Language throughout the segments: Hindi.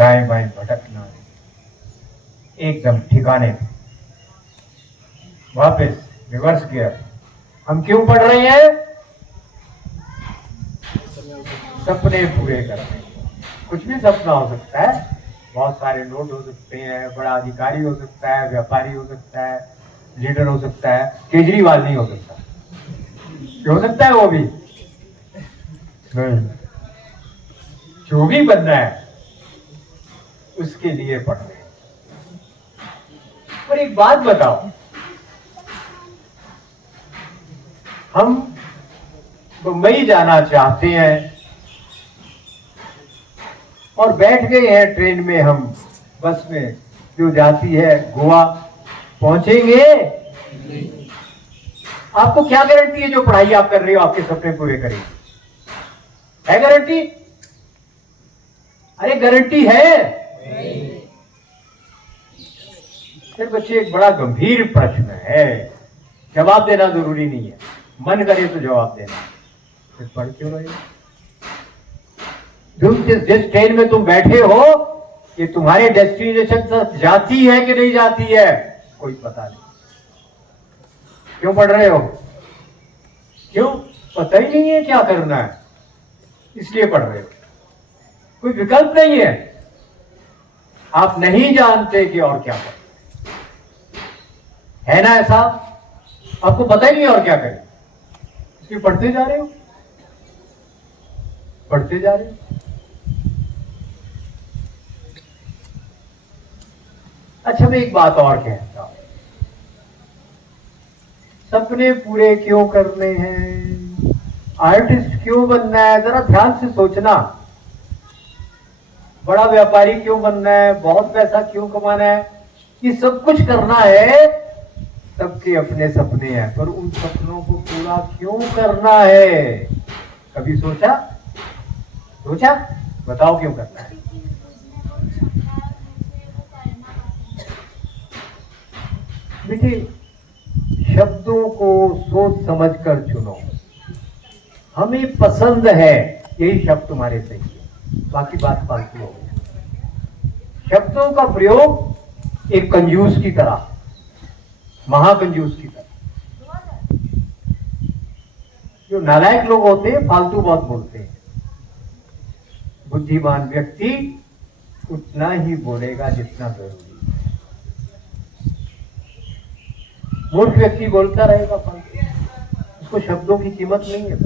दाएं बाएं भटकना, एकदम ठिकाने पे, वापस रिवर्स गियर। हम क्यों पढ़ रहे हैं? सपने पूरे करने। कुछ भी सपना हो सकता है, बहुत सारे नोट हो सकते हैं, बड़ा अधिकारी हो सकता है, व्यापारी हो सकता है, लीडर हो सकता है, केजरीवाल नहीं हो सकता। क्यों हो सकता है वो भी नहीं, जो भी बनना है उसके लिए पढ़ रहे हैं। पर एक बात बताओ, हम मुंबई जाना चाहते हैं और बैठ गए हैं ट्रेन में, हम बस में जो जाती है गोवा, पहुंचेंगे? आपको क्या गारंटी है जो पढ़ाई आप कर रहे हो आपके सपने पूरे करेंगे? है गारंटी? अरे गारंटी है? फिर बच्चे एक बड़ा गंभीर प्रश्न है, जवाब देना जरूरी नहीं है, मन करे तो जवाब देना। फिर पढ़ क्यों रहे हो? जिस ट्रेन में तुम बैठे हो ये तुम्हारे डेस्टिनेशन तक जाती है कि नहीं जाती है कोई पता नहीं। क्यों पढ़ रहे हो? क्यों? पता ही नहीं है क्या करना है, इसलिए पढ़ रहे हो। कोई विकल्प नहीं है, आप नहीं जानते कि और क्या करें, है ना ऐसा? आपको पता ही नहीं और क्या करें, इसलिए पढ़ते जा रहे हो, पढ़ते जा रहे हो। अच्छा, मैं एक बात और कहता हूं, सपने पूरे क्यों करने हैं, आर्टिस्ट क्यों बनना है, जरा ध्यान से सोचना। बड़ा व्यापारी क्यों बनना है, बहुत पैसा क्यों कमाना है, ये सब कुछ करना है, सबके अपने सपने हैं, पर उन सपनों को पूरा क्यों करना है? कभी सोचा? सोचा? बताओ क्यों करना है? देखिए, शब्दों को सोच समझ कर चुनो। हमें पसंद है, यही शब्द तुम्हारे सही है, बाकी बात फालतू हो गई। शब्दों का प्रयोग एक कंजूस की तरह, महाकंजूस की तरह। जो नालायक लोग होते हैं फालतू बहुत बोलते हैं, बुद्धिमान व्यक्ति उतना ही बोलेगा जितना जरूरी है। मूर्ख व्यक्ति बोलता रहेगा फालतू, उसको शब्दों की कीमत नहीं है।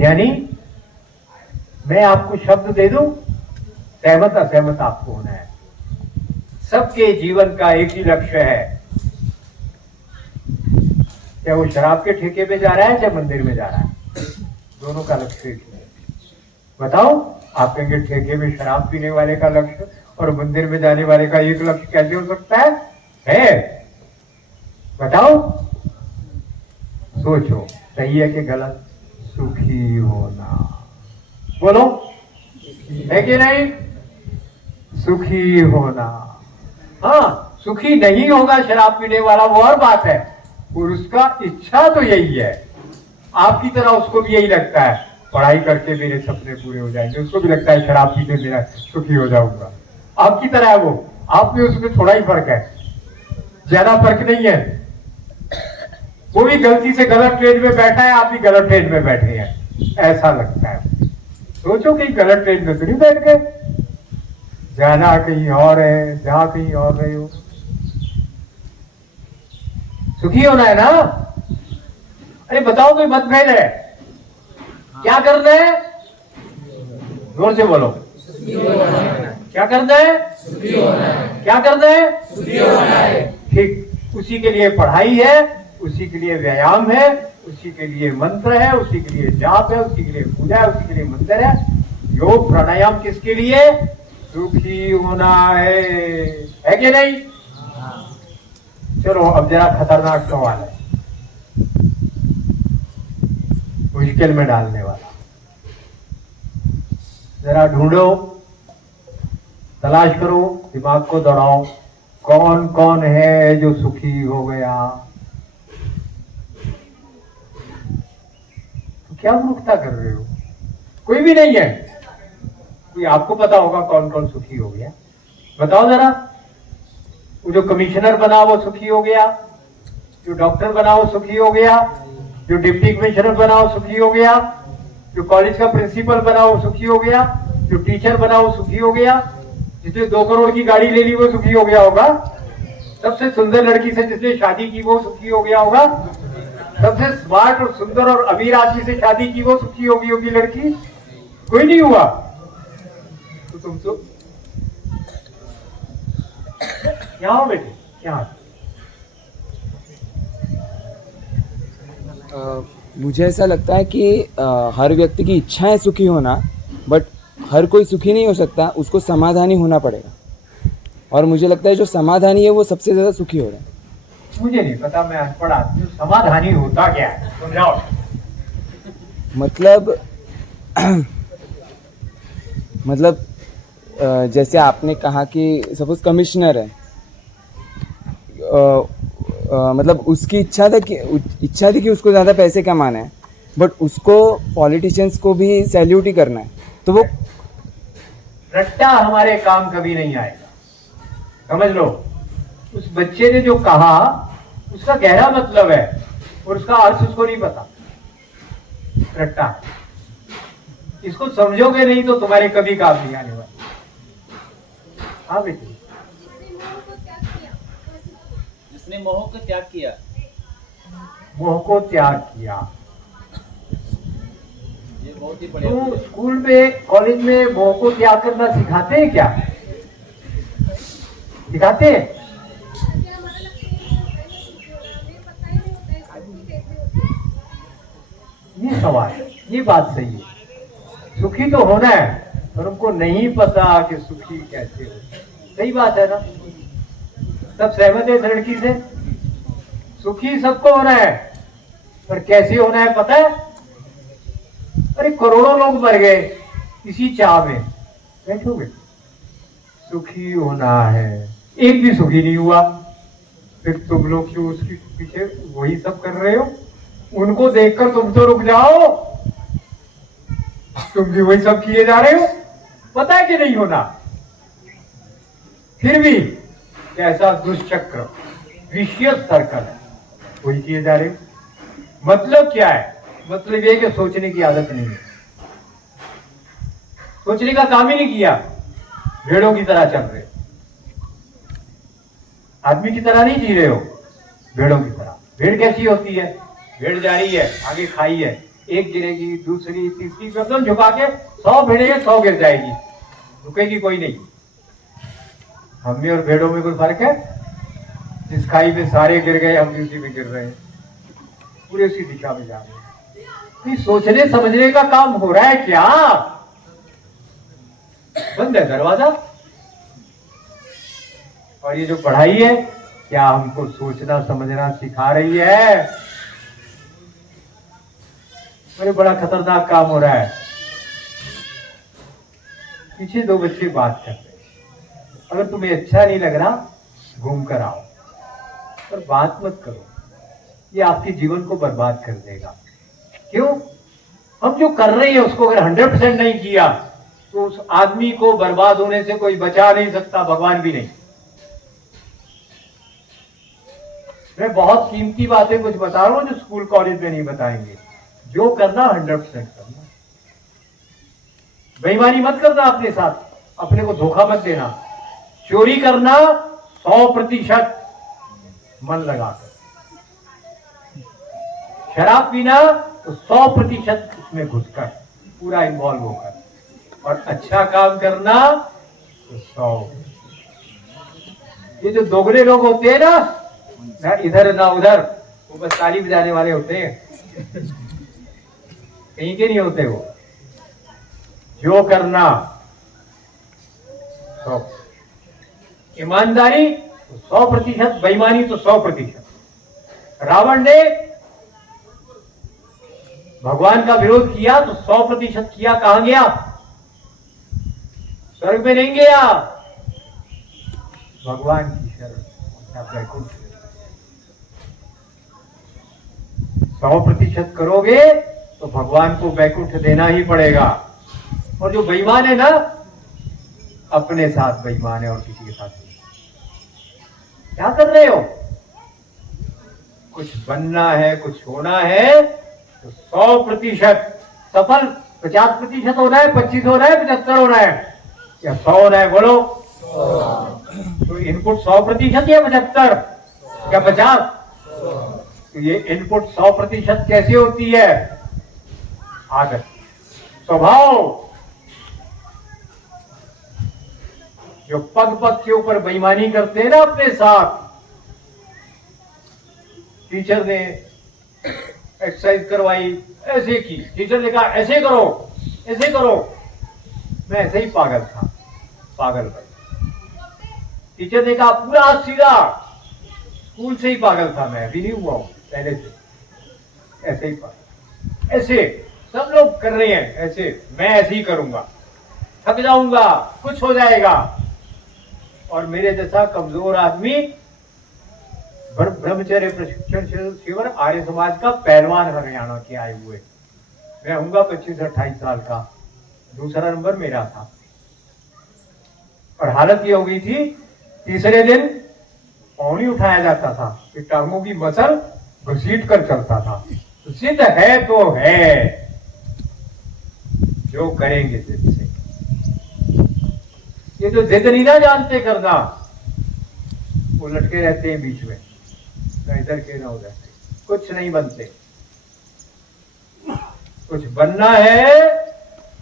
यानी मैं आपको शब्द दे दूं, सहमत असहमत आपको होना है। सबके जीवन का एक ही लक्ष्य है, क्या वो शराब के ठेके पे जा रहा है या मंदिर में जा रहा है, दोनों का लक्ष्य एक है। बताओ, आप कहेंगे ठेके में शराब पीने वाले का लक्ष्य और मंदिर में जाने वाले का एक लक्ष्य कैसे हो सकता है? बताओ, सोचो, सही है कि गलत? सुखी होना, बोलो, है कि नहीं? सुखी होना। हाँ, सुखी नहीं होगा शराब पीने वाला, वो और बात है, और उसका इच्छा तो यही है, आपकी तरह उसको भी यही लगता है, पढ़ाई करके मेरे सपने पूरे हो जाएंगे। उसको भी लगता है शराब पीते मेरा सुखी हो जाऊंगा, आपकी तरह है वो। आप में उसमें थोड़ा ही फर्क है, ज्यादा फर्क नहीं है। वो भी गलती से गलत ट्रेन में बैठा है, आप भी गलत ट्रेन में बैठे हैं, ऐसा लगता है। सोचो कि गलत ट्रेन में तो नहीं बैठ गए, जाना कहीं और है, जहां कहीं और रहे हो। सुखी होना है ना? अरे बताओ, कोई मतभेद है? क्या करना है? जोर से बोलो, क्या करना है? क्या करना है? ठीक, उसी के लिए पढ़ाई है, उसी के लिए व्यायाम है, उसी के लिए मंत्र है, उसी के लिए जाप है, उसी के लिए पूजा है, उसी के लिए मंदिर है। योग प्राणायाम किसके लिए? सुखी होना है कि नहीं? चलो, अब जरा खतरनाक सवाल है, मुश्किल में डालने वाला। जरा ढूंढो, तलाश करो, दिमाग को दौड़ाओ, कौन कौन है जो सुखी हो गया? तो क्या मूर्खता कर रहे हो? कोई भी नहीं है, कोई आपको पता होगा कौन कौन सुखी हो गया, बताओ जरा। वो जो कमिश्नर बना वो सुखी हो गया, जो डॉक्टर बना वो सुखी हो गया, जो डिप्टी कमिश्नर बना वो सुखी हो गया, जो कॉलेज का प्रिंसिपल बना वो सुखी हो गया, जो टीचर बना वो सुखी हो गया, जिसने 2 करोड़ की गाड़ी ले ली वो सुखी हो गया होगा, सबसे सुंदर लड़की से जिसने शादी की वो सुखी हो गया होगा, सबसे स्मार्ट और सुंदर और अमीर आदमी से शादी की वो सुखी होगी लड़की, कोई नहीं हुआ। तो तुम तो यहाँ हो बेटे, यहाँ। मुझे ऐसा लगता है कि हर व्यक्ति की इच्छा है सुखी होना, बट हर कोई सुखी नहीं हो सकता, उसको समाधानी होना पड़ेगा। और मुझे लगता है जो समाधानी है वो सबसे ज़्यादा सुखी हो रहा है। मुझे नहीं पता, मैं अनपढ़ आदमी हूँ, समाधानी होता क्या है, समझाओ। मतलब जैसे आपने कहा कि सपोज कमिश्नर है, मतलब उसकी इच्छा थी कि उसको ज़्यादा पैसे कमाना है, बट उसको पॉलिटिशियंस को भी सैल्यूट ही करना है, तो वो रट्टा हमारे काम कभी नहीं आएगा, समझ लो। उस बच्चे ने जो कहा उसका गहरा मतलब है और उसका अर्थ उसको नहीं पता, रट्टा। इसको समझोगे नहीं तो तुम्हारे कभी काम नहीं आने वाला। हाँ बेटी, जिसने मोह को त्याग किया, मोह को त्याग किया। ये बहुत ही बढ़िया। तो स्कूल में कॉलेज में मोह को त्याग करना सिखाते हैं क्या? सिखाते हैं? ये सवाल, ये बात सही है। सुखी तो होना है पर उनको नहीं पता कि सुखी कैसे हो। सही बात है ना? सब सहमत है इस लड़की से? सुखी सबको होना है पर कैसे होना है पता है? अरे करोड़ों लोग मर गए इसी चाह में, बैठोगे सुखी होना है, एक भी सुखी नहीं हुआ, फिर तुम लोग क्यों उसके पीछे वही सब कर रहे हो? उनको देखकर तुम तो रुक जाओ, तुम भी वही सब किए जा रहे हो। पता है कि नहीं होना, फिर भी कैसा दुष्चक्र, विशियस सर्कल है, वही किए जा रहे हो। मतलब क्या है? मतलब ये कि सोचने की आदत नहीं है, सोचने का काम ही नहीं किया, भेड़ों की तरह चल रहे, आदमी की तरह नहीं जी रहे हो, भेड़ों की तरह। भेड़ कैसी होती है? भेड़ जा रही है, आगे खाई है, एक गिरेगी, दूसरी, तीसरी, गर्दन झुका के 100 भेड़े 100 गिर जाएगी, रुकेगी कोई नहीं। हम में और भेड़ों में कोई फर्क है? जिस खाई में सारे गिर गए, हम भी उसी में गिर रहे हैं, पूरे उसी दिशा में जा रहे हैं। सोचने समझने का काम हो रहा है क्या? बंद है दरवाजा। और ये जो पढ़ाई है क्या हमको सोचना समझना सिखा रही है? अरे बड़ा खतरनाक काम हो रहा है। पीछे 2 बच्चे बात कर रहे हैं, अगर तुम्हें अच्छा नहीं लग रहा घूम कर आओ, पर बात मत करो, ये आपके जीवन को बर्बाद कर देगा। क्यों? हम जो कर रहे हैं उसको अगर 100% नहीं किया तो उस आदमी को बर्बाद होने से कोई बचा नहीं सकता, भगवान भी नहीं। मैं बहुत कीमती बातें कुछ बता रहा हूं जो स्कूल कॉलेज में नहीं बताएंगे। जो करना 100% करना, बेईमानी मत करना अपने साथ, अपने को धोखा मत देना। चोरी करना 100% मन लगाकर, शराब पीना तो 100% उसमें घुसकर, पूरा इन्वॉल्व होकर, और अच्छा काम करना तो 100। ये जो दोगले लोग होते हैं ना इधर ना उधर, वो बस ताली बजाने वाले होते हैं, कहीं के नहीं होते वो। जो करना 100, ईमानदारी तो 100%, बेईमानी तो 100%। रावण ने भगवान का विरोध किया तो 100% किया, कहां गया? स्वर्ग में नहीं गया, भगवान की शरण, बैकुंठ। 100% करोगे तो भगवान को बैकुंठ देना ही पड़ेगा। और जो बेईमान है ना अपने साथ बेईमान है और किसी के साथ नहीं। क्या कर रहे हो? कुछ बनना है, कुछ होना है तो 100% सफल। 50% होना है, 25 होना है, 75 होना है या 100 होना है? बोलो। तो इनपुट 100% या 75 या 50? तो ये इनपुट 100% कैसे होती है? आदत, स्वभाव। जो पग पग के ऊपर बेईमानी करते हैं ना अपने साथ। टीचर ने एक्सरसाइज करवाई, ऐसे की, टीचर ने कहा ऐसे करो, ऐसे करो। मैं ऐसे ही पागल था, पागल था। टीचर ने कहा पूरा हाथ सीधा। स्कूल से ही पागल था मैं, अभी नहीं हुआ हूं, पहले से ऐसे ही पागल। ऐसे सब लोग कर रहे हैं, ऐसे मैं ऐसे ही करूंगा, थक जाऊंगा, कुछ हो जाएगा। और मेरे जैसा कमजोर आदमी ब्रह्मचर्य प्रशिक्षण शिविर आर्य समाज का पहलवान हरियाणा के आए हुए, मैं हूंगा 25-28 साल का, दूसरा नंबर मेरा था। और हालत ये हो गई थी, तीसरे दिन पाँव नहीं उठाया जाता था, कि टांगों की मसल घसीट कर चलता था। जिद है तो है, जो करेंगे जिद से। ये जो जिद नहीं ना जानते करना, वो लटके रहते हैं बीच में, ना इधर के ना उधर, कुछ नहीं बनते। कुछ बनना है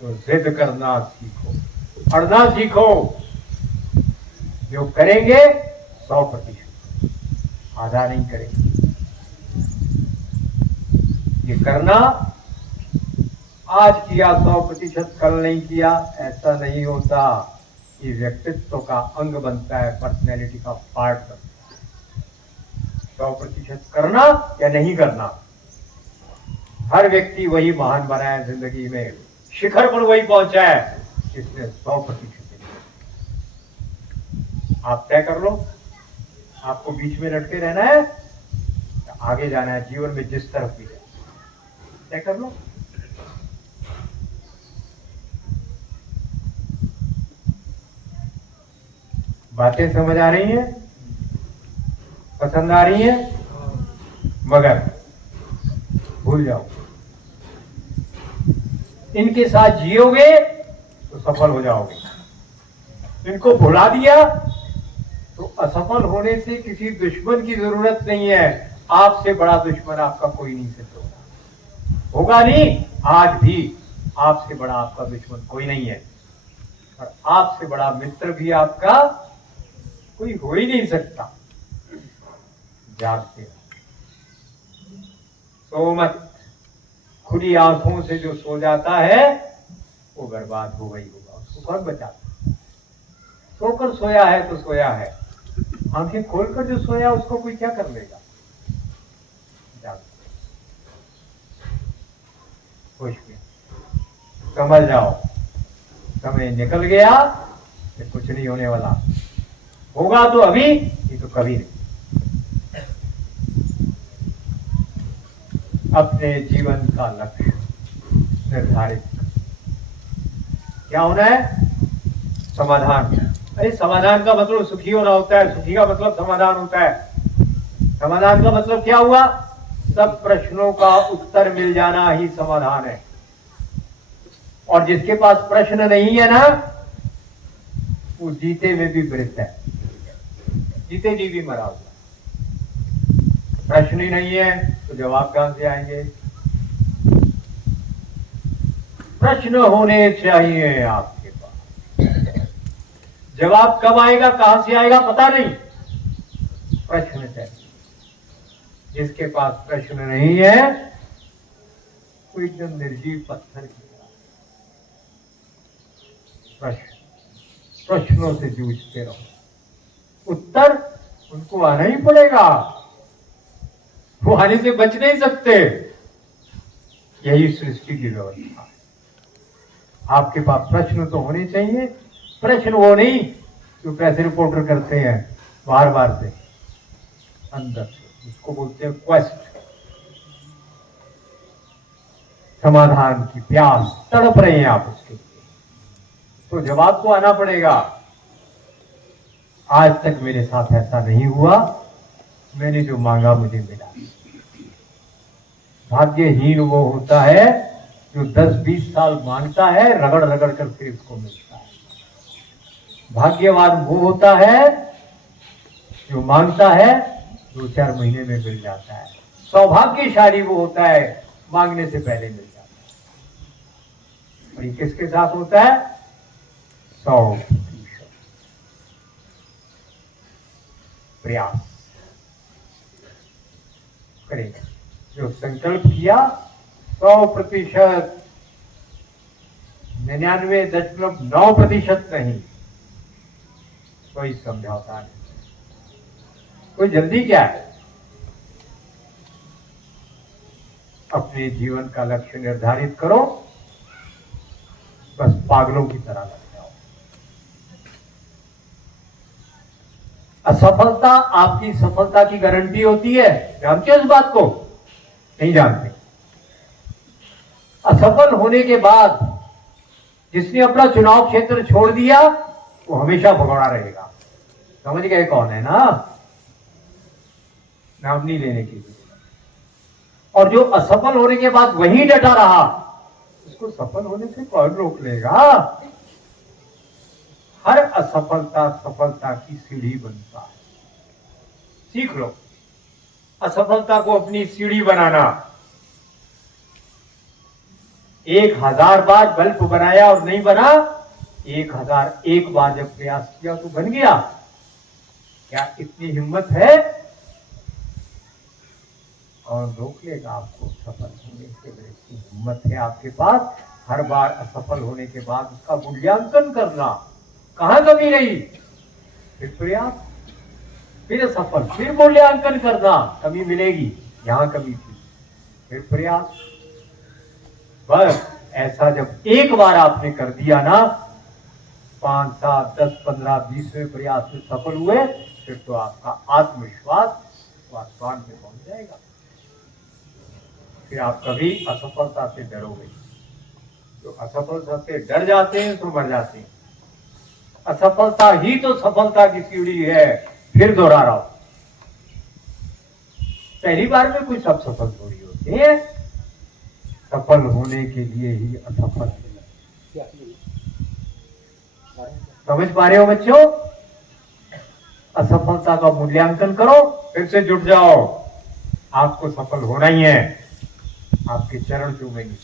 तो जिद करना सीखो, अड़ना सीखो। जो करेंगे 100%, आधा नहीं करेंगे। ये करना, आज किया 100%, कल नहीं किया, ऐसा नहीं होता। ये व्यक्तित्व का अंग बनता है, पर्सनैलिटी का पार्ट बनता है। 100% करना या नहीं करना। हर व्यक्ति वही महान बना है जिंदगी में, शिखर पर वही पहुंचा है जिसने 100%। आप तय कर लो, आपको बीच में लटके रहना है या आगे जाना है जीवन में, जिस तरफ भी है तय कर लो। बातें समझ आ रही हैं? पसंद आ रही हैं? मगर भूल जाओ, इनके साथ जियोगे तो सफल हो जाओगे। इनको भुला दिया तो असफल होने से किसी दुश्मन की जरूरत नहीं है। आपसे बड़ा दुश्मन आपका कोई नहीं सिद्ध होगा, होगा नहीं। आज भी आपसे बड़ा आपका दुश्मन कोई नहीं है, और आपसे बड़ा मित्र भी आपका कोई हो ही नहीं सकता। जागते सो मत। खुली आंखों से जो सो जाता है वो बर्बाद हो गई होगा, उसको कौन बचाता? सोकर सोया है तो सोया है, आंखें खोलकर जो सोया उसको कोई क्या कर लेगा? खुश में समझ जाओ, समय निकल गया, फिर कुछ नहीं होने वाला। होगा तो अभी, नहीं तो कभी नहीं। अपने जीवन का लक्ष्य निर्धारित, क्या होना है? समाधान। अरे समाधान का मतलब सुखी होना होता है, सुखी का मतलब समाधान होता है। समाधान का मतलब क्या हुआ? सब प्रश्नों का उत्तर मिल जाना ही समाधान है। और जिसके पास प्रश्न नहीं है ना, वो जीते में भी वृद्ध है, जीते जी भी मरा हुआ। प्रश्न ही नहीं है तो जवाब कहां से आएंगे? प्रश्न होने चाहिए आपके पास। जवाब कब आएगा, कहां से आएगा, पता नहीं। प्रश्न चाहिए। जिसके पास प्रश्न नहीं है वो एकदम निर्जीव पत्थर की तरह। प्रश्नों से जूझते रहो, उत्तर उनको आना ही पड़ेगा, वो आने से बच नहीं सकते। यही सृष्टि की व्यवस्था है। आपके पास प्रश्न तो होने चाहिए। प्रश्न वो नहीं जो प्रेस रिपोर्टर करते हैं बार बार से, अंदर से, उसको बोलते हैं क्वेस्ट। समाधान की प्यास, तड़प रहे हैं आप उसके, तो जवाब को आना पड़ेगा। आज तक मेरे साथ ऐसा नहीं हुआ, मैंने जो मांगा मुझे मिला। भाग्यहीन वो होता है जो 10-20 साल मांगता है, रगड़ रगड़ कर फिर उसको मिलता है। भाग्यवान वो होता है जो मांगता है 2-4 महीने में मिल जाता है। सौभाग्यशाली वो होता है मांगने से पहले मिल जाता है। और ये किसके साथ होता है? 100% प्रयास करेगा। जो संकल्प किया 100%, 99.9% नहीं, कोई समझौता नहीं, कोई जल्दी क्या है। अपने जीवन का लक्ष्य निर्धारित करो, बस पागलों की तरह लग जाओ। असफलता आपकी सफलता की गारंटी होती है, जानते हो इस बात को? नहीं जानते। असफल होने के बाद जिसने अपना चुनाव क्षेत्र छोड़ दिया वो हमेशा भगोड़ा रहेगा। समझ गए कौन है ना? नाम नहीं लेने की। और जो असफल होने के बाद वहीं डटा रहा, उसको सफल होने से कौन रोक लेगा? हर असफलता सफलता की सीढ़ी बनता है। सीख लो असफलता को अपनी सीढ़ी बनाना। 1000 बार बल्ब बनाया और नहीं बना, 1001 बार जब प्रयास किया तो बन गया। क्या इतनी हिम्मत है? और रोक लेगा आपको सफल होने से? इतनी हिम्मत है आपके पास? हर बार असफल होने के बाद उसका मूल्यांकन करना, कहां कमी रही, फिर प्रयास, फिर असफल, फिर मूल्यांकन करना, कमी मिलेगी, यहां कमी थी, फिर प्रयास। बस ऐसा जब एक बार आपने कर दिया ना, 5, 7, 10, 15, 20वें प्रयास में सफल हुए, फिर तो आपका आत्मविश्वास आसमान में पहुंच जाएगा। फिर आप कभी असफलता से डरोगे। जो असफलता से डर जाते हैं तो मर जाते हैं। असफलता ही तो सफलता की सीढ़ी है। फिर दोहरा रहा हूं, पहली बार में कोई सब सफल थोड़ी होते हैं। सफल होने के लिए ही असफल। समझ पा रहे हो बच्चों? असफलता का मूल्यांकन करो, फिर से जुट जाओ। आपको सफल होना ही है, आपके चरण चूमेंगे।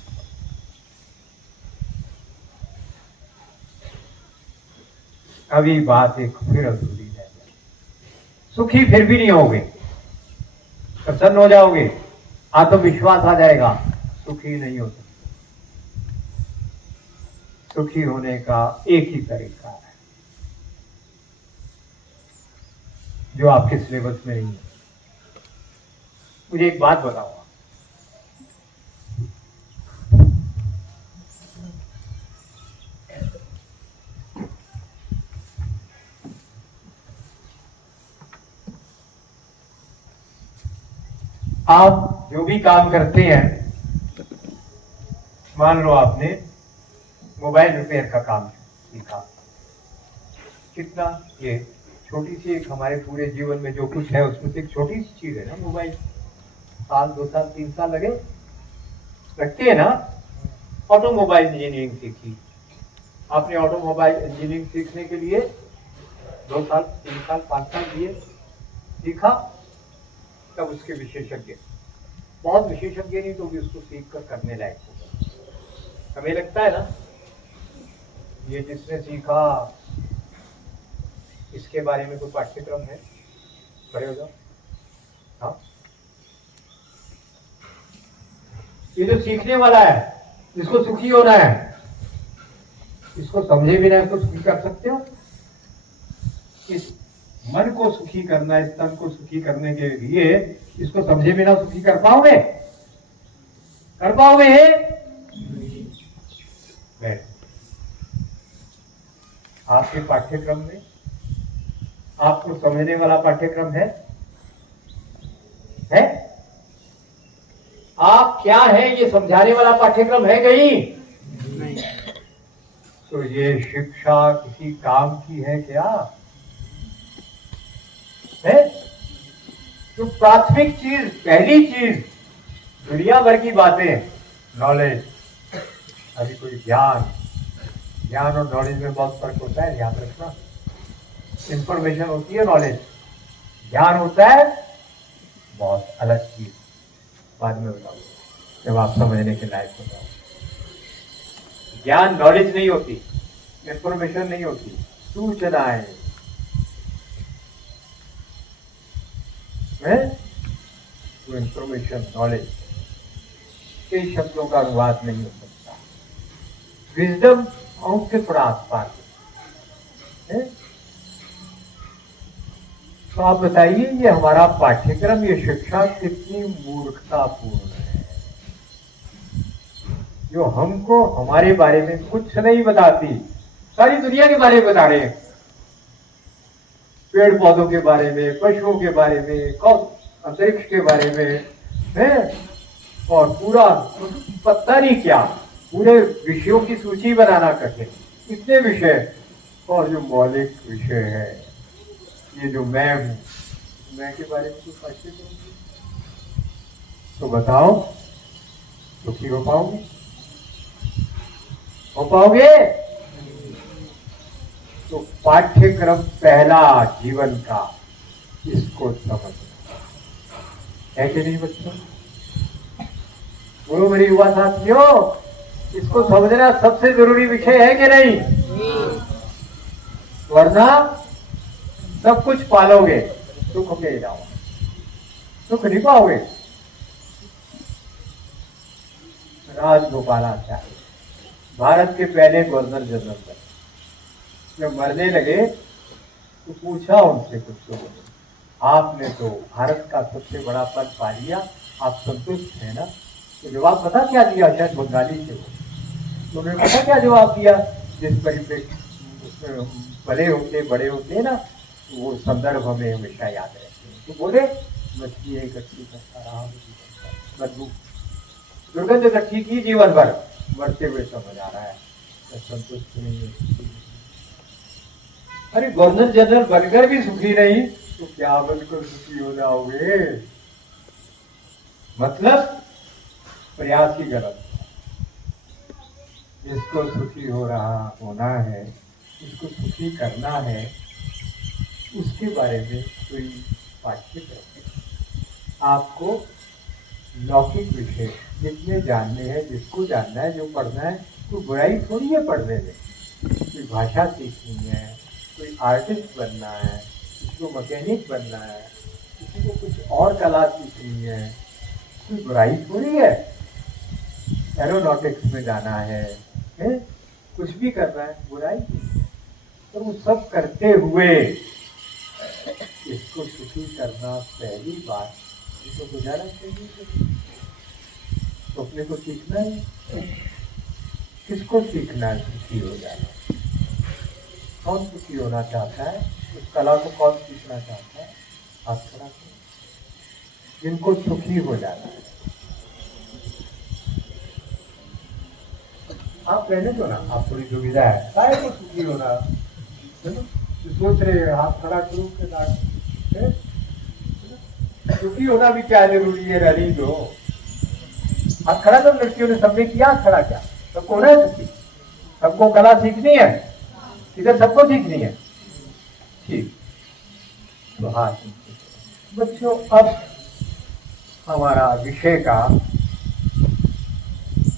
अभी बात एक फिर अधूरी रह गई। सुखी फिर भी नहीं होगे, प्रसन्न हो जाओगे, आत्मविश्वास आ जाएगा, सुखी नहीं हो सकते। सुखी होने का एक ही तरीका है जो आपके सिलेबस में नहीं है। मुझे एक बात बताओ, आप जो भी काम करते हैं, मान लो आपने मोबाइल रिपेयर का काम सीखा, कितना ये छोटी सी एक हमारे पूरे जीवन में जो कुछ है उसमें से एक छोटी सी चीज है ना मोबाइल। साल 2 साल 3 साल लगते हैं ना। ऑटोमोबाइल इंजीनियरिंग सीखी आपने, ऑटोमोबाइल इंजीनियरिंग सीखने के लिए 2 साल 3 साल 5 साल दिए, सीखा, तब उसके विशेषज्ञ, बहुत विशेषज्ञ नहीं तो भी उसको सीख कर करने लायक होगा। हमें लगता है ना ये जिसने सीखा इसके बारे में कोई पाठ्यक्रम है, खड़े हो जाओ। हाँ, ये जो सीखने वाला है, जिसको सुखी होना है, इसको समझे बिना इसको सुखी कर सकते हो? इस मन को सुखी करना, इस तन को सुखी करने के लिए इसको समझे बिना सुखी कर पाओगे? कर पाओगे? आपके पाठ्यक्रम में आपको समझने वाला पाठ्यक्रम है? आप क्या है ये समझाने वाला पाठ्यक्रम है कहीं? नहीं। तो ये शिक्षा किसी काम की है क्या? है। तो प्राथमिक चीज, पहली चीज, दुनिया भर की बातें, नॉलेज, अभी कोई ज्ञान और नॉलेज में बहुत फर्क होता है, याद रखना। इंफॉर्मेशन होती है नॉलेज, ज्ञान होता है बहुत अलग चीज, बाद में बताऊंगा जब आप समझने के लायक हो जाओ। ज्ञान नॉलेज नहीं होती, इंफॉर्मेशन नहीं होती, सूचनाएं है। तो इंफॉर्मेशन, नॉलेज, कई शब्दों का अनुवाद नहीं हो सकता। विजडम अंक से थोड़ा आसपास है। तो आप बताइए, ये हमारा पाठ्यक्रम, ये शिक्षा कितनी मूर्खतापूर्ण है, जो हमको हमारे बारे में कुछ नहीं बताती, सारी दुनिया के बारे में बता रहे हैं, पेड़ पौधों के बारे में, पशुओं के बारे में, अंतरिक्ष के बारे में है, और पूरा पता नहीं क्या, पूरे विषयों की सूची बनाना कठिन, इतने विषय। और जो मौलिक विषय है, ये जो मैं हूं, मैं के बारे में कुछ पाठ्य करूंगी तो बताओ, सुखी हो पाओगे? हो पाओगे? तो पाठ्यक्रम पहला जीवन का, इसको समझना है कि नहीं बच्चों? बोलो मेरी युवा साथियों, इसको समझना सबसे जरूरी विषय है कि नहीं? वरना सब कुछ पालोगे, सुख के जाओ, सुख नहीं पाओगे। राजगोपालाचार्य भारत के पहले गवर्नर जनरल थे। जब मरने लगे तो पूछा उनसे कुछ लोगों ने, आपने तो भारत का सबसे बड़ा पद पा लिया, आप संतुष्ट हैं ना? तो जवाब पता क्या दिया? शायद बंगाली थे वो, तो उन्होंने पता क्या जवाब दिया? जिस परिप्रेक्ष्य बड़े होते ना, वो संदर्भ हमें हमेशा याद रहते हैं। तो बोले, मछली इकट्ठी करता रहा, बदबू दुर्गंध इकट्ठी की जीवन भर, मरते हुए समझ आ रहा है संतुष्ट नहीं है। अरे गवर्नर जनरल बनकर भी सुखी नहीं तो क्या बनकर सुखी हो जाओगे? मतलब प्रयास ही गलत। जिसको सुखी होना है, उसको सुखी करना है, उसके बारे में कोई पाठ्यक्रम आपको लौकिक विषय जितने जानने हैं, जिसको जानना है, जो पढ़ना है, तो बुराई थोड़ी है पढ़ने में। कोई भाषा सीखनी है, कोई आर्टिस्ट बनना है, किसी को मैकेनिक बनना है, किसी को कुछ और कला सीखनी है, कोई बुराई थोड़ी है। एरोनॉटिक्स में जाना है, कुछ भी करना है, बुराई नहीं है। तो वो सब करते हुए इसको सुखी करना पहली बात, इसको गुजारा चाहिए। तो अपने को सीखना है। किसको सीखना है सुखी हो जाना? कौन सुखी होना चाहता है? उस कला को कौन सीखना चाहता है? हाथ खड़ा करो। जिनको सुखी हो जाना है, आप कहने दो ना, आप थोड़ी दुविधा है, काय को सुखी होना, सोच रहे हैं, हाथ खड़ा करो के साथ। सुखी होना भी क्या जरूरी है? रहनी दो, हाथ खड़ा तो लड़कियों ने सबने किया, हाथ खड़ा क्या? सबको होना है सुखी, सबको कला सीखनी है, इधर सबको सीखनी है, ठीक। तो हाथ बच्चों, अब हमारा विषय का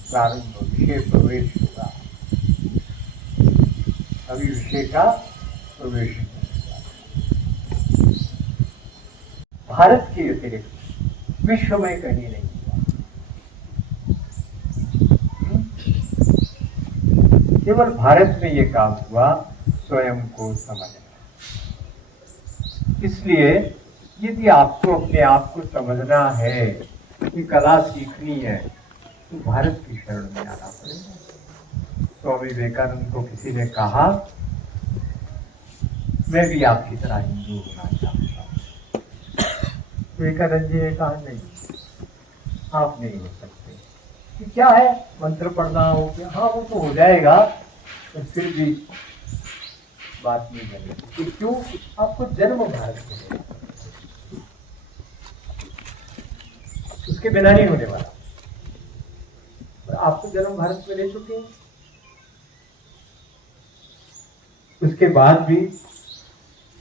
प्रारंभ, विषय प्रवेश होगा। अभी विषय का प्रवेश भारत के अतिरिक्त विश्व में कहीं नहीं हुआ, केवल भारत में ये काम हुआ, स्वयं को समझना। इसलिए यदि आपको अपने आप को समझना है, कि कला सीखनी है, तो भारत की शरण में आना पड़ेगा। स्वामी विवेकानंद को किसी ने कहा, मैं भी आपकी तरह हिंदू होना चाहता हूँ। विवेकानंद जी ने कहा, नहीं, आप नहीं हो सकते। कि क्या है, मंत्र पढ़ना हो गया, हाँ वो तो हो जाएगा, तो फिर भी बात नहीं बनेगी। क्यों? आपको जन्म भारत में है, उसके बिना नहीं होने वाला। और आप तो जन्म भारत में ले चुके हैं, उसके बाद भी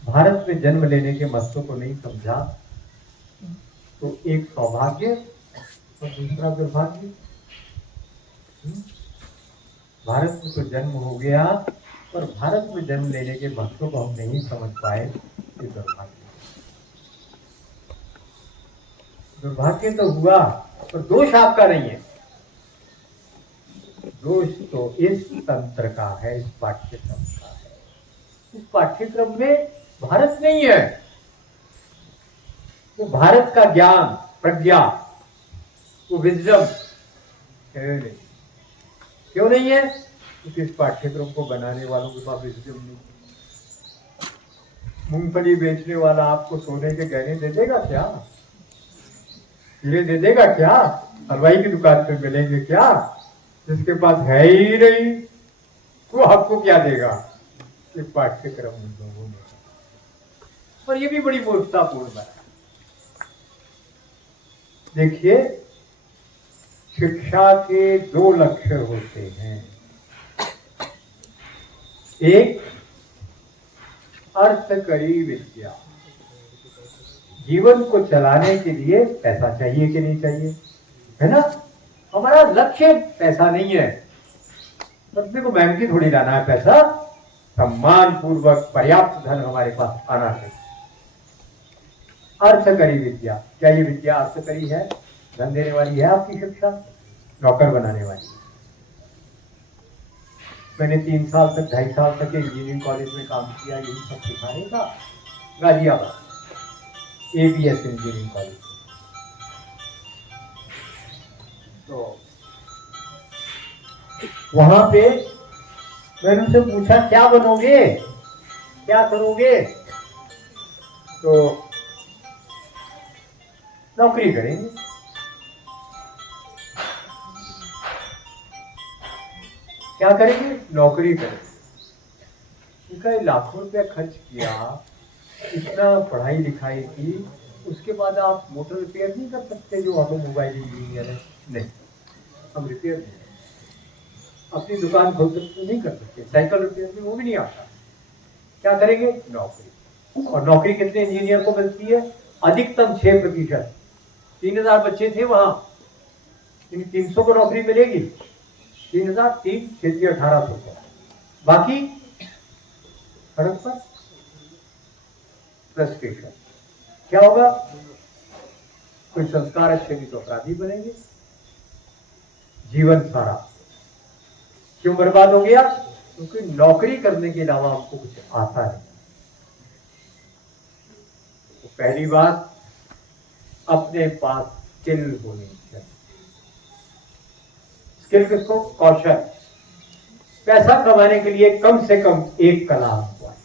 भारत में जन्म लेने के महत्व को नहीं समझा, तो एक सौभाग्य और दूसरा दुर्भाग्य। भारत में तो जन्म हो गया, पर भारत में जन्म लेने के महत्व को हम नहीं समझ पाए, ये दुर्भाग्य। दुर्भाग्य तो हुआ, पर दोष आपका नहीं है, दोष तो इस तंत्र का है, इस पाठ्यक्रम का है। इस पाठ्यक्रम में भारत नहीं है, वो भारत का ज्ञान, प्रज्ञा, वो विजडम है नहीं। क्यों नहीं है? क्योंकि इस पाठ्यक्रम को बनाने वालों के पास विजडम नहीं। मूंगफली बेचने वाला आपको सोने के गहने दे देगा क्या? हीरे दे देगा क्या? हलवाई की दुकान पे मिलेंगे क्या? जिसके पास है ही नहीं, वो आपको क्या देगा? ये पाठ्यक्रम उन लोगों ने, और ये भी बड़ी मूर्खतापूर्ण बात है। देखिए, शिक्षा के दो लक्ष्य होते हैं। एक, अर्थकरी विद्या। जीवन को चलाने के लिए पैसा चाहिए कि नहीं चाहिए, है ना? हमारा लक्ष्य पैसा नहीं है, अपने को बैंक की थोड़ी लाना है पैसा, सम्मान पूर्वक पर्याप्त धन हमारे पास आना चाहिए। अर्थकरी विद्या, क्या ये विद्या अर्थकरी है? धन देने वाली है आपकी शिक्षा? नौकर बनाने वाली। मैंने 3 साल तक, 2.5 साल तक इंजीनियरिंग कॉलेज में काम किया, यही सब सिखाने का, गाजियाबाद ABS इंजीनियरिंग कॉलेज। तो वहां पे मैंने उनसे पूछा, क्या बनोगे, क्या करोगे? तो नौकरी करेंगे। क्या करेंगे? नौकरी करेंगे। उनका लाखों रुपया खर्च किया, इतना पढ़ाई लिखाई की, उसके बाद आप मोटर रिपेयर नहीं कर सकते जो ऑटोमोबाइल इंजीनियर है? नहीं, हम रिपेयर नहीं, अपनी दुकान खोल सकते नहीं कर सकते, साइकिल रिपेयर में वो भी नहीं आता। क्या करेंगे? नौकरी। और नौकरी कितने इंजीनियर को मिलती है? अधिकतम 6%। 3000 बच्चे थे वहां, 300 को नौकरी मिलेगी। 3000, 3, 1800 को, बाकी सड़क पर फ्रस्ट्रेशन। क्या होगा? कोई संस्कार अच्छे नहीं तो अपराधी बनेंगे। जीवन सारा क्यों बर्बाद हो गया? क्योंकि नौकरी करने के अलावा हमको कुछ आता है। तो पहली बात, अपने पास स्किल होनी चाहिए। स्किल किसको? कौशल। पैसा कमाने के लिए कम से कम एक कला हमको आए।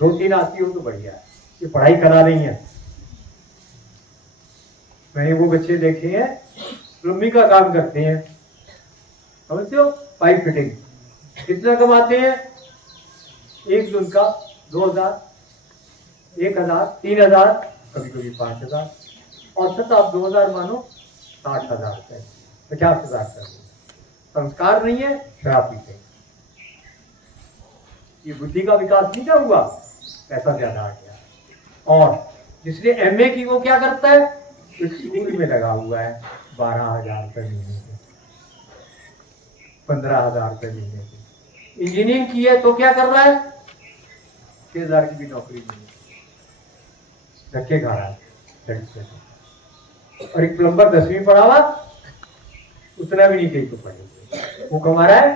2-3 आती हो तो बढ़िया है, ये पढ़ाई कला नहीं है। मैंने वो बच्चे देखे हैं प्लम्बिंग का काम करते हैं, समझते हो? Pipe fitting. कितना कमाते हैं? एक दिन का 2000, 1000, 3000, कभी कभी 5000। औसत आप 2000 मानो, 60,000 रुपए, 50,000 कर दो। संस्कार नहीं है, शराब पीते। ये बुद्धि का विकास नहीं क्या हुआ? पैसा ज्यादा आ गया। और जिसने MA की वो क्या करता है? स्कूल में लगा हुआ है, 12,000 रुपए महीने के, 15,000 रुपए महीने के। इंजीनियरिंग की है तो क्या कर रहा है? 6,000 की भी नौकरी नहीं, धक्के खा रहा है। और एक प्लम्बर 10वीं पढ़ा हुआ, उतना भी नहीं कहीं तो पढ़े, वो कमा रहा है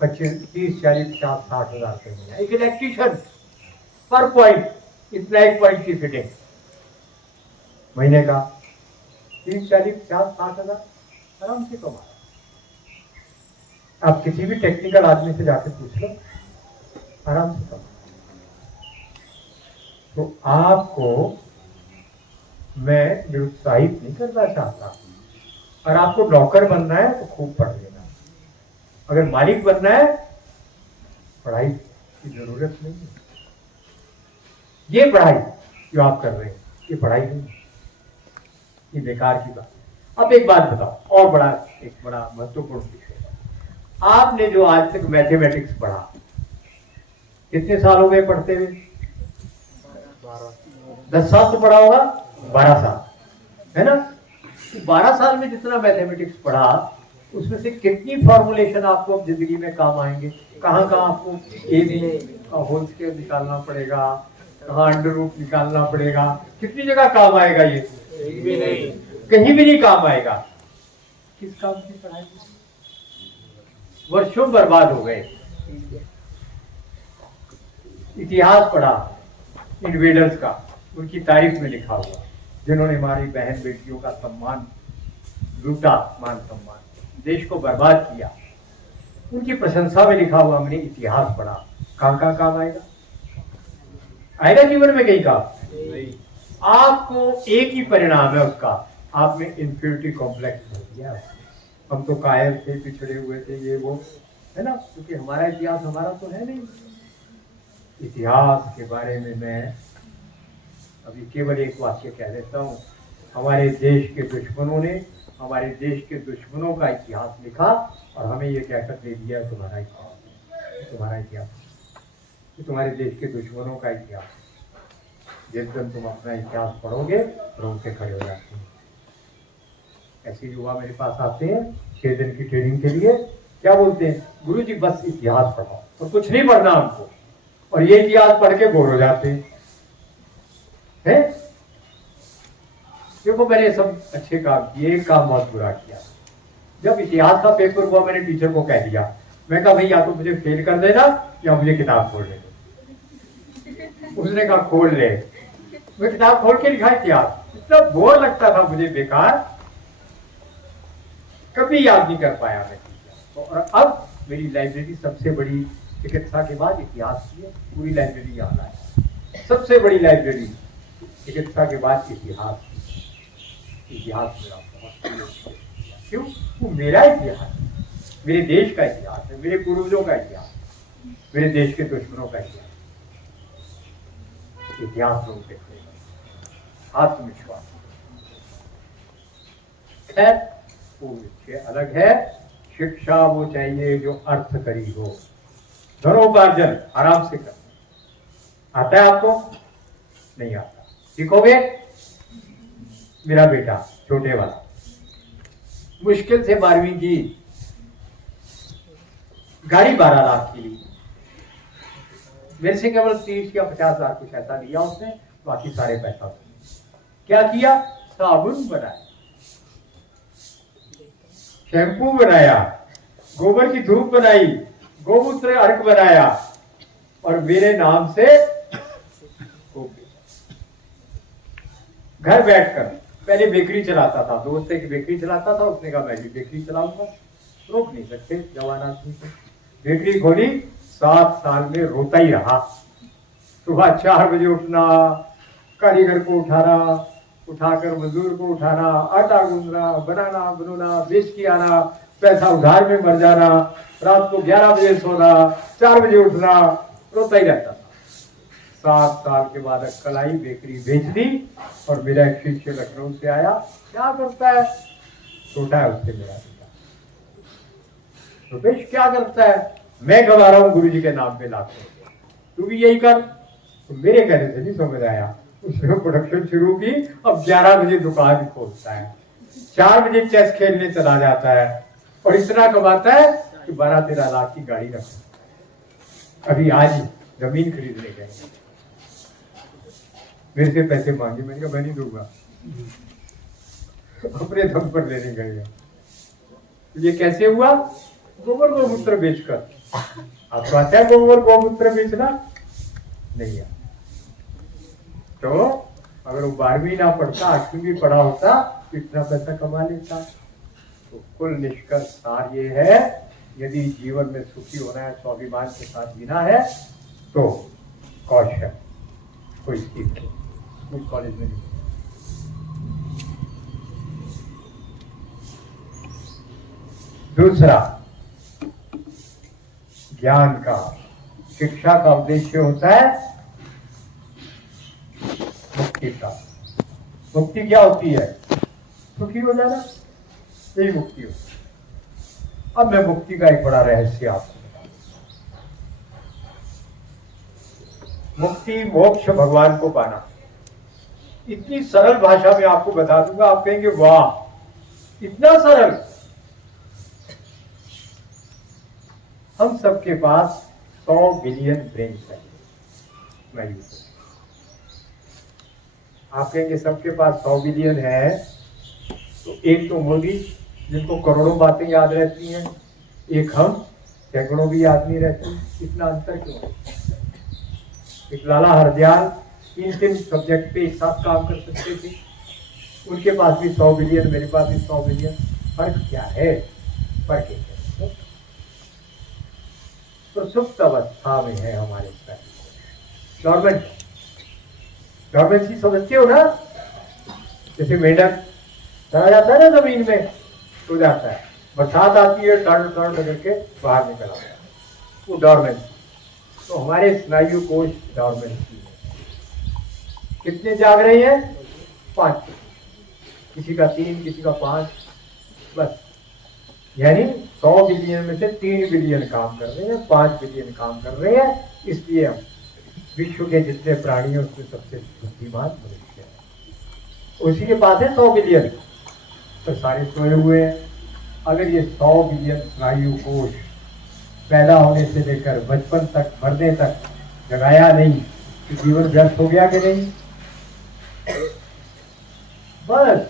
25, 30, 40, 50, 60,000 रुपए महीना। एक इलेक्ट्रीशियन पर पॉइंट, इतना एक पॉइंट की फिटिंग महीने का 30, 40, 50, 60,000 आराम से कमा रहा है। आप किसी भी टेक्निकल आदमी से जाकर पूछ लो, आराम से कमा। तो आपको मैं निरुत्साहित नहीं करना चाहता। और आपको नौकर बनना है तो खूब पढ़ लेना। अगर मालिक बनना है, पढ़ाई की जरूरत नहीं है। ये पढ़ाई जो आप कर रहे हैं, ये पढ़ाई नहीं है, ये बेकार की बात है। अब एक बात बताओ, और एक बड़ा महत्वपूर्ण विषय, आपने जो आज तक मैथमेटिक्स पढ़ा, कितने साल हो गए पढ़ते हुए? 10 साल तो पढ़ा होगा, 12 साल, है ना? 12 साल में जितना मैथमेटिक्स पढ़ा, उसमें से कितनी फॉर्मुलेशन आपको अब जिंदगी में काम आएंगे? कहाँ कहाँ आपको ए बी का होल स्क्वायर निकालना पड़ेगा, कहाँ अंडर रूट निकालना पड़ेगा, कितनी जगह काम आएगा ये? भी नहीं। कहीं भी नहीं काम आएगा। किस काम की पढ़ाई? वर्षों बर्बाद हो गए। इतिहास पढ़ा इन्वेडर्स का, उनकी तारीफ में लिखा हुआ, जिन्होंने हमारी बहन बेटियों का सम्मान लूटा, मान सम्मान, देश को बर्बाद किया, उनकी प्रशंसा में लिखा हुआ हमने इतिहास पढ़ा। कहाँ कहाँ काम आएगा? आएगा जीवन में? कहीं काम? आपको एक ही परिणाम है उसका, आप में इंफीरियरिटी कॉम्प्लेक्स हो गया। हम तो कायर थे, पिछड़े हुए थे, ये वो, है ना? क्योंकि हमारा इतिहास हमारा तो है नहीं। इतिहास के बारे में मैं अभी केवल एक वाक्य कह देता हूँ। हमारे देश के दुश्मनों ने हमारे देश के दुश्मनों का इतिहास लिखा और हमें ये कहकर दे दिया तुम्हारा इतिहास, तुम्हारा इतिहास, कि तुम्हारे देश के दुश्मनों का इतिहास। जिस दिन तुम अपना इतिहास पढ़ोगे तो उनसे खड़े हो जाते हैं। ऐसे युवा मेरे पास आते हैं 6 दिन की ट्रेनिंग के लिए, क्या बोलते हैं? गुरु जी बस इतिहास पढ़ाओ, तो कुछ नहीं पढ़ना हमको, और ये इतिहास पढ़ के बोर हो जाते हैं। देखो मैंने सब अच्छे काम किए, एक काम बहुत बुरा किया। जब इतिहास का पेपर हुआ मैंने टीचर को कह दिया, मैं कहा भाई या तो मुझे फेल कर देना या मुझे किताब खोल ले। उसने कहा खोल ले। मैं किताब खोल के लिखा इतिहास, इतना बोर लगता था मुझे, बेकार, कभी याद नहीं कर पाया मैं। और अब मेरी लाइब्रेरी सबसे बड़ी, चिकित्सा के बाद इतिहास की है, पूरी लाइब्रेरी याद आया। सबसे बड़ी लाइब्रेरी चिकित्सा के बाद इतिहास। इतिहास मेरा बहुत, क्यों? वो मेरा इतिहास, मेरे देश का इतिहास है, मेरे पूर्वजों का इतिहास, मेरे देश के दुश्मनों का इतिहास। इतिहास लोग देखते, आत्मविश्वास। खैर वो विषय अलग है। शिक्षा वो चाहिए जो अर्थ करी हो। धनोपार्जन आराम से कर, आता है आपको? नहीं आता, सीखोगे? मेरा बेटा छोटे वाला मुश्किल से 12वीं की, गाड़ी 12 लाख की ली, मेरे से केवल 30 या 50 लाख कुछ ऐसा लिया उसने, बाकी सारे पैसा। क्या किया? साबुन बनाया, शैम्पू बनाया, गोबर की धूप बनाई, गोमूत्र अर्क बनाया, और मेरे नाम से घर बैठकर। पहले बेकरी चलाता था, दोस्त एक बेकरी चलाता था, उसने कहा मैं भी बेकरी चलाऊंगा। रोक नहीं सकते जवान आदमी को। बेकरी खोली, 7 साल में रोता ही रहा। सुबह 4 बजे उठना, कारीगर को उठाना, उठाकर मजदूर को उठाना, आटा गूंदना, बनाना बनना, बेच के आना, पैसा उधार में मर जाना, रात को 11 बजे सोना, 4 बजे उठना, रोता ही रहता था। 7 साल के बाद अक्कल आई, बेकरी बेच दी, और मेरा एक शिष्य लखनऊ से आया। क्या करता है? छोटा है उससे मेरा बेटा। रुपेश क्या करता है? मैं कमा रहा हूँ गुरु जी के नाम पे लाखों, तू भी यही कर। तो मेरे कहने से नहीं समझ आया, उसने प्रोडक्शन शुरू की। अब 11 बजे दुकान खोलता है, 4 बजे चेस खेलने चला जाता है, और इतना कमाता है कि 12-13 लाख की गाड़ी रखता। अभी आज जमीन खरीदने गए, मेरे से पैसे मांगे, मैंने कहा मैं नहीं दूंगा, अपने दम पर लेने गए। ये कैसे हुआ? गोबर गोमूत्र बेचकर। आपको आता है गोबर गोमूत्र बेचना? नहीं है। तो अगर वो 12वीं ना पढ़ता, 8वीं भी पढ़ा होता, इतना पैसा कमा लेता। तो कुल निष्कर्ष सार ये है, यदि जीवन में सुखी होना है, स्वाभिमान के साथ जीना है, तो कौशल कोई सीख, कोई कॉलेज में नहीं। दूसरा, ज्ञान का, शिक्षा का उद्देश्य होता है मुक्ति का। मुक्ति क्या होती है? सुखी हो जाना। यही मुक्ति होती है। अब मैं मुक्ति का एक बड़ा रहस्य आपको बताऊं। मुक्ति मोक्ष भगवान को पाना, इतनी सरल भाषा में आपको बता दूंगा, आप कहेंगे वाह इतना सरल। हम सबके पास 100 बिलियन ब्रेन है। आप कहेंगे सबके पास 100 बिलियन है, तो एक तो मोदी जिनको करोड़ों बातें याद रहती हैं, एक हम सैकड़ों भी याद नहीं रहती। इतना अंतर क्यों है? एक लाला हरदयाल 3 सब्जेक्ट पे एक साथ काम कर सकते थे, उनके पास भी 100 बिलियन, मेरे पास भी 100 बिलियन। फर्क क्या है? फर्क है तो सुप्त अवस्था में है हमारे गवर्नमेंट। डॉर्मेंसी समझते हो ना? जैसे मेंढक चला जाता है ना जमीन में, सो जाता है, बरसात आती है टर्न टर्न करके बाहर निकल आता है, वो डॉर्मेंसी। तो हमारे स्नायु कोश डॉर्मेंसी है। कितने जाग रहे हैं? 5, किसी का 3, किसी का 5, बस। यानी 100 बिलियन में से 3 बिलियन काम कर रहे हैं, 5 बिलियन काम कर रहे हैं। इसलिए हम विश्व के जितने प्राणियों से सबसे बुद्धिमान मनुष्य है। उसी के पास है 100 बिलियन, तो सारे सोए हुए हैं। अगर ये 100 बिलियन स्नायु कोश पैदा होने से लेकर बचपन तक, मरने तक जगाया नहीं, तो जीवन व्यर्थ हो गया कि नहीं? बस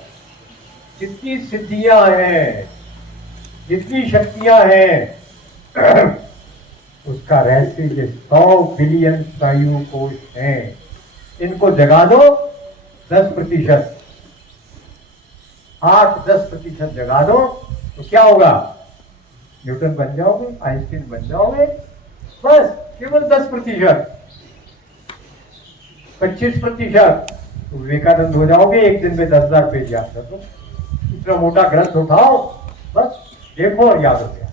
जितनी सिद्धियां हैं, जितनी शक्तियां हैं, उसका रहस्य ये 100 बिलियन स्नायु कोश हैं। इनको जगा दो 10%, 8-10% जगा दो, तो क्या होगा? न्यूटन बन जाओगे, आइंस्टीन बन जाओगे। बस केवल 10%, 25% तो विवेकानंद हो जाओगे। एक दिन में 10,000 पेज याद कर दो, इतना मोटा ग्रंथ उठाओ, बस देखो और याद हो गया।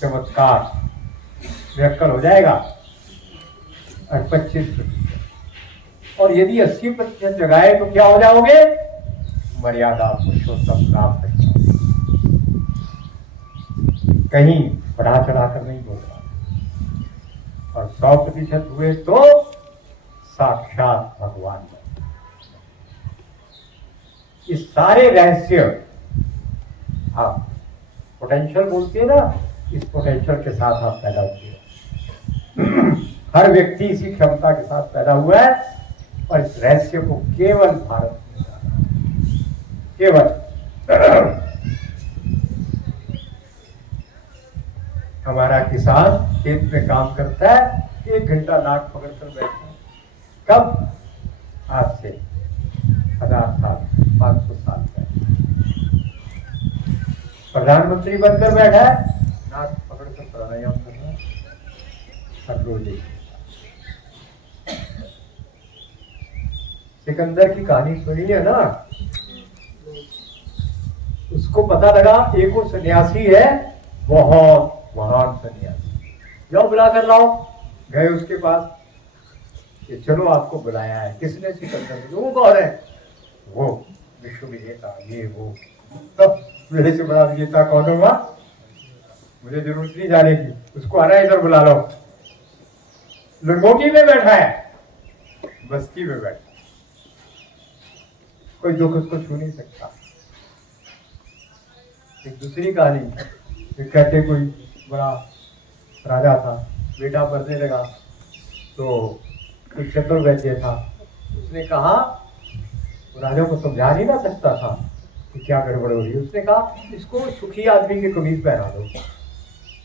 चमत्कार, व्याकल हो जाएगा। और 25%, और यदि 80% जगाए तो क्या हो जाओगे? मर्यादा पुरुषोत्तम प्राप्त। कहीं बढ़ा चढ़ा कर नहीं बोल रहा। और 100% हुए तो साक्षात भगवान। इस सारे रहस्य आप पोटेंशियल बोलते हैं ना, इस पोटेंशियल के साथ आप पैदा हुए। हर व्यक्ति इसी क्षमता के साथ पैदा हुआ है, और इस रहस्य को केवल भारत में जाना, केवल। हमारा किसान खेत में काम करता है, 1 घंटा नाक पकड़कर बैठता है। कब? आज से 1000 साल, 500 साल पहले। प्रधानमंत्री बनकर बैठा है, नाक पकड़कर प्राणायाम कर रहा है हर रोज। सिकंदर की कहानी सुनी है ना? उसको पता लगा एक वो सन्यासी है, बहुत महान सन्यासी, जाओ बुला कर लाओ। गए उसके पास, ये चलो आपको बुलाया है। किसने? सिकंदर ने। वो कौन है? वो विश्व विजेता, ये वो। तब मेरे से बड़ा विजेता कौन होगा? मुझे जरूरत नहीं जाने की, उसको आना इधर बुला लो। लंगोटी में बैठा है, बस्ती में बैठा, कोई दुख उसको छू नहीं सकता। एक दूसरी कहानी, कहते कोई बड़ा राजा था, बेटा मरने लगा, तो कोई चतुर्वैद्य था, उसने कहा, राजा को समझा नहीं ना सकता था कि क्या गड़बड़ हो रही है। उसने कहा इसको सुखी आदमी की कमीज पहना दो,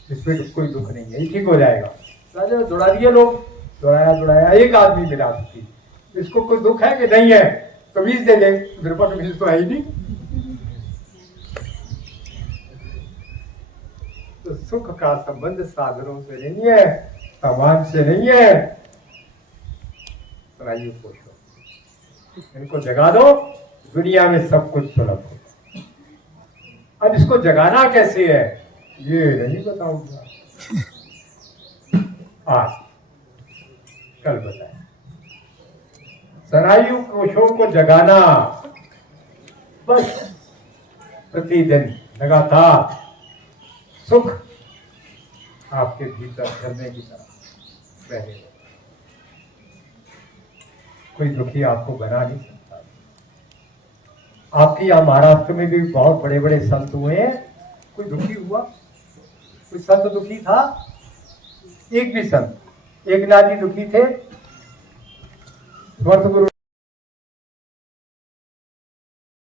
इसमें कोई दुख नहीं है, ये ठीक हो जाएगा। राजा ने दौड़ा दिया, लोग दौड़ाया, एक आदमी मिला सुखी, इसको कोई दुख है कि नहीं है? कमीज दे दे। मेरे पास कमीज तो है ही नहीं। तो सुख का संबंध साधनों से नहीं है, सामान से नहीं है। सुनाइए, पोषो, इनको जगा दो, दुनिया में सब कुछ सुलभ हो। अब इसको जगाना कैसे है ये नहीं बताऊंगा, आज कल बताए। स्नायु कोशों को जगाना, बस प्रतिदिन लगातार सुख आपके भीतर झरने की तरह बह रहे। कोई दुखी आपको बना नहीं सकता। आपकी यहाँ महाराष्ट्र में भी बहुत बड़े बड़े संत हुए हैं, कोई दुखी हुआ? कोई संत दुखी था? एक भी संत, एक नाथ जी दुखी थे? समर्थ गुरु